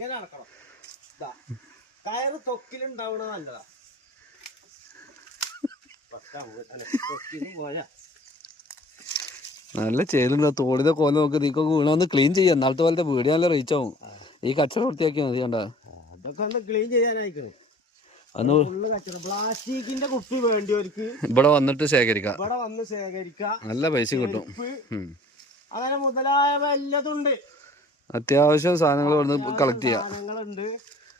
ഇങ്ങനെ നടക്കണം. കയറ് തൊക്കിലുണ്ടാവണ നല്ലതാ. തൊക്കിലും പോയാ നല്ല ചേരുന്ന തോടിന്റെ കോല നോക്കി നീക്കൊക്കെ വീണൊന്ന് ക്ലീൻ ചെയ്യാം. എന്നാളത്തെ പോലത്തെ വീഡിയോ നല്ല റീച്ച് ആവും. ഈ കച്ചറ വൃത്തിയാക്കിയാൽ മതി. കണ്ട അതൊക്കെ ഒന്ന് ക്ലീൻ ചെയ്യാനായിക്കണ്. പ്ലാസ്റ്റിക്കിന്റെ കുപ്പി വേണ്ടിയവർക്ക് ഇവിടെ വന്നിട്ട് ശേഖരിക്കാം. ഇവിടെ വന്ന് ശേഖരിക്കാം. നല്ല പൈസ കിട്ടും. അങ്ങനെ മുതലായവ എല്ലാതുണ്ട്. അത്യാവശ്യം സാധനങ്ങൾ ഇവിടുന്ന് കളക്ട് ചെയ്യാം. സാധനങ്ങളുണ്ട്.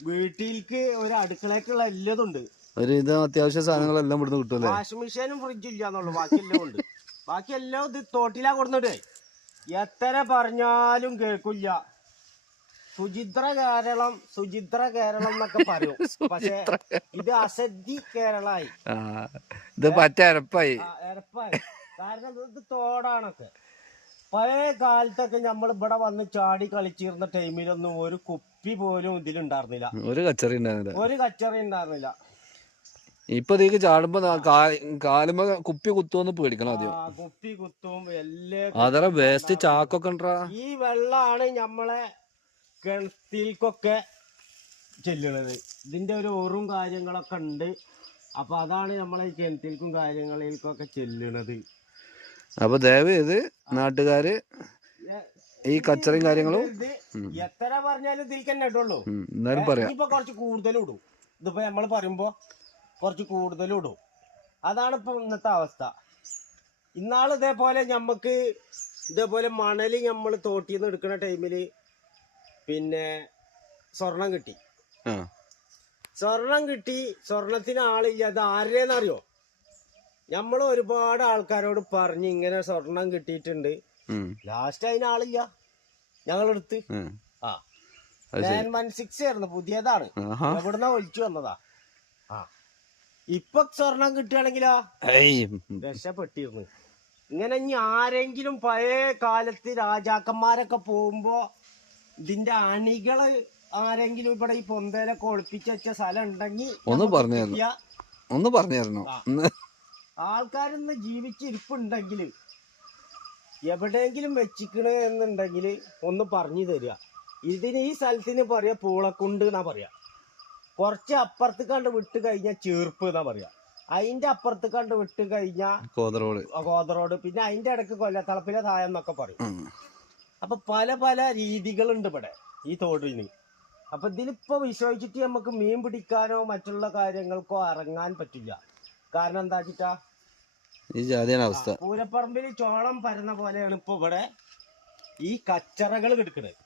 വീട്ടിലേക്ക് ഒരു അടുക്കളക്കുള്ള എല്ലാതുണ്ട്. ഒരു ഇത് അത്യാവശ്യ സാധനങ്ങളെല്ലാം ഇവിടുന്ന് കിട്ടുമല്ലേ. വാഷിംഗ് മെഷീനും ഫ്രിഡ്ജും ഇല്ലാന്നുള്ളു. ബാക്കിയെല്ലാം ഉണ്ട്. ബാക്കിയെല്ലാം ഇത് തോട്ടിലാ കൊടുത്തിട്ടേ എത്ര പറഞ്ഞാലും കേൾക്കില്ല. സുചിത്ര കേരളം എന്നൊക്കെ പറയും. പക്ഷെ ഇത് അസദ്ധി കേരളായി. ഇത് എരപ്പായി. കാരണം ഇത് തോടാണൊക്കെ. പഴയ കാലത്തൊക്കെ നമ്മൾ ഇവിടെ വന്ന് ചാടി കളിച്ചിരുന്ന ടൈമിലൊന്നും ഒരു കുപ്പി പോലും ഇതിലുണ്ടായിരുന്നില്ല. ഒരു കച്ചറി ഉണ്ടായിരുന്നില്ല. ഇപ്പൊ ഇതിക്ക് ചാടുമ്പോ കാലുമ്പോ കുപ്പി കുത്തുമെന്ന് പേടിക്കണം. ആദ്യം കുപ്പി കുത്തും. എല്ലാം അതറ വേസ്റ്റ് ചാക്കൊക്കെ ഉണ്ടാ. ഈ വെള്ളാണ് നമ്മളെ കിണറ്റിൽക്കൊക്കെ ചെല്ലണത്. ഇതിന്റെ ഒരു ഓറും കാര്യങ്ങളൊക്കെ ഉണ്ട്. അപ്പൊ അതാണ് നമ്മളെ കിണറ്റിൽക്കും കാര്യങ്ങളിൽക്കൊക്കെ ചെല്ലണത്. അപ്പൊ ദയവ് ചെയ്ത് നാട്ടുകാര് ഈ കച്ചറയും കാര്യങ്ങളും എത്ര പറഞ്ഞാലും ഇതിലേക്ക് തന്നെ ഇടുള്ളൂ. എന്നാലും പറയാം. ഇപ്പൊ കുറച്ച് കൂടുതലും ഇടും. ഇതിപ്പോ നമ്മൾ പറയുമ്പോ കുറച്ച് കൂടുതലും ഇടും. അതാണ് ഇപ്പൊ ഇന്നത്തെ അവസ്ഥ. ഇന്നാള് ഇതേപോലെ ഞമ്മക്ക് ഇതേപോലെ മണല് നമ്മൾ തോട്ടിന്ന് എടുക്കുന്ന ടൈമില് പിന്നെ സ്വർണം കിട്ടി. സ്വർണത്തിന് ആളില്ല. അത് ആരുടെന്നറിയോ? നമ്മൾ ഒരുപാട് ആൾക്കാരോട് പറഞ്ഞ് ഇങ്ങനെ സ്വർണം കിട്ടിയിട്ടുണ്ട്. ലാസ്റ്റ് അതിന് ആളില്ല. ഞങ്ങളെടുത്ത് 916 ആയിരുന്നു. പുതിയതാണ്. എവിടുന്ന ഒലിച്ചു വന്നതാ. ഇപ്പൊ സ്വർണം കിട്ടുകയാണെങ്കിലോ രക്ഷപ്പെട്ടിരുന്നു. ഇങ്ങനെ ഇനി ആരെങ്കിലും പഴയ കാലത്ത് രാജാക്കന്മാരൊക്കെ പോകുമ്പോ ഇതിന്റെ അണികള് ആരെങ്കിലും ഇവിടെ ഈ പൊന്തയിലൊക്കെ ഒളിപ്പിച്ച് വെച്ച സ്ഥലം ഉണ്ടെങ്കിൽ ഒന്ന് പറഞ്ഞു ആൾക്കാരൊന്ന് ജീവിച്ചിരിപ്പുണ്ടെങ്കിൽ എവിടെയെങ്കിലും വെച്ചിക്കണ് എന്നുണ്ടെങ്കിൽ ഒന്ന് പറഞ്ഞു തരിക. ഇതിന് ഈ സ്ഥലത്തിന് പറയാ പൂളക്കുണ്ട് എന്നാ പറയാ. കുറച്ച് അപ്പുറത്ത് കണ്ട് വിട്ട് കഴിഞ്ഞാൽ ചീർപ്പ് എന്നാ പറയാ. അതിന്റെ അപ്പുറത്ത് കണ്ട് വിട്ട് കഴിഞ്ഞാൽ കോതറോഡ്. പിന്നെ അതിന്റെ ഇടയ്ക്ക് കൊല്ലത്തളപ്പിലെ തായം എന്നൊക്കെ പറയും. അപ്പൊ പല പല രീതികളുണ്ട് ഇവിടെ ഈ തോടിന്. അപ്പൊ ഇതിലിപ്പോ വിശ്വസിച്ചിട്ട് നമുക്ക് മീൻ പിടിക്കാനോ മറ്റുള്ള കാര്യങ്ങൾക്കോ ഇറങ്ങാൻ പറ്റില്ല. കാരണം എന്താ വെച്ചിട്ടാ ഈ ജാതിയാണ് അവസ്ഥ. പൂരപ്പറമ്പിൽ ചോളം പരന്ന പോലെയാണ് ഇപ്പൊ ഇവിടെ ഈ കച്ചറകൾ കിടക്കുന്നത്.